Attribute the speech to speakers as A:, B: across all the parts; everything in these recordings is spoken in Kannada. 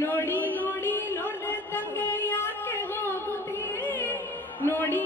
A: ನೋಡಿ ನೋಡಿ ನೋಡ್ರೆ ತಂಗೆ ಯಾಕೆ ಹೋಗುತ್ತೀ? ನೋಡಿ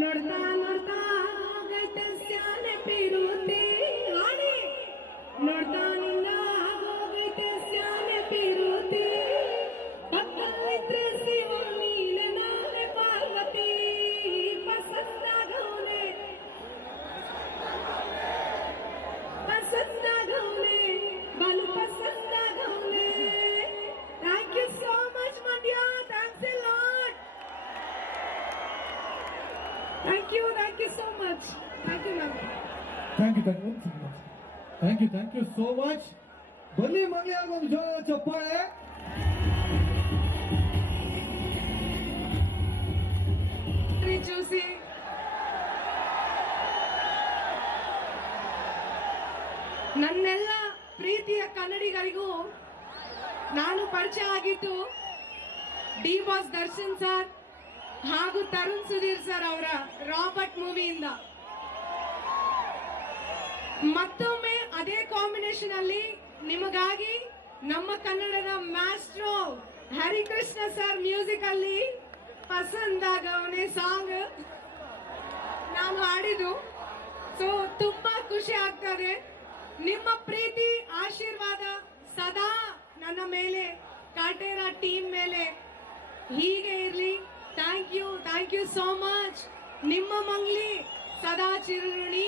A: ನೋಡ್ತಾ ನೋಡ್ತಾ ಆಗೈತೆ ಸ್ಯಾನೆ ಪಿರುತಿ ಹಾಡಿ ನೋಡ್ತಾ thank you thank you so much. Thank you ma'am.
B: Thank you thank you thank you thank you so much ಬನ್ನಿ ಮಗನೇ ಒಂದು ಜೋರ ಚಪ್ಪಾಳೆ
A: చూసి ನನ್ನೆಲ್ಲ ಪ್ರೀತಿಯ ಕನ್ನಡಿಗಳಿಗೂ ನಾನು ಪರಿಚಯ ಆಗಿತ್ತು ಡಿ ಬಾಸ್ ದರ್ಶನ್ ಸರ್ ಹಾಗೂ ತರುಣ್ ಸುಧೀರ್ ಸರ್ ಅವರ ರಾಬರ್ಟ್ ಮೂವಿಯಿಂದ. ಮತ್ತೊಮ್ಮೆ ಅದೇ ಕಾಂಬಿನೇಷನ್ ಅಲ್ಲಿ ನಿಮಗಾಗಿ ನಮ್ಮ ಕನ್ನಡದ ಮ್ಯಾಸ್ಟ್ರೋ ಹರಿಕೃಷ್ಣ ಸರ್ ಮ್ಯೂಸಿಕ್ ಅಲ್ಲಿ ಪಸಂದಾಗವನೆ ಸಾಂಗ್ ನಾನು ಹಾಡಿದ್ದು. ಸೊ ತುಂಬಾ ಖುಷಿ ಆಗ್ತದೆ. ನಿಮ್ಮ ಪ್ರೀತಿ, ಆಶೀರ್ವಾದ ಸದಾ ನನ್ನ ಮೇಲೆ, ಕಾಟೇರ ಟೀಮ್ ಮೇಲೆ ಹೀಗೆ ಇರ್ಲಿ. Thank you thank you so much ನಿಮ್ಮ ಮಂಗ್ಲಿ ಸದಾ ಚಿರುಣಿ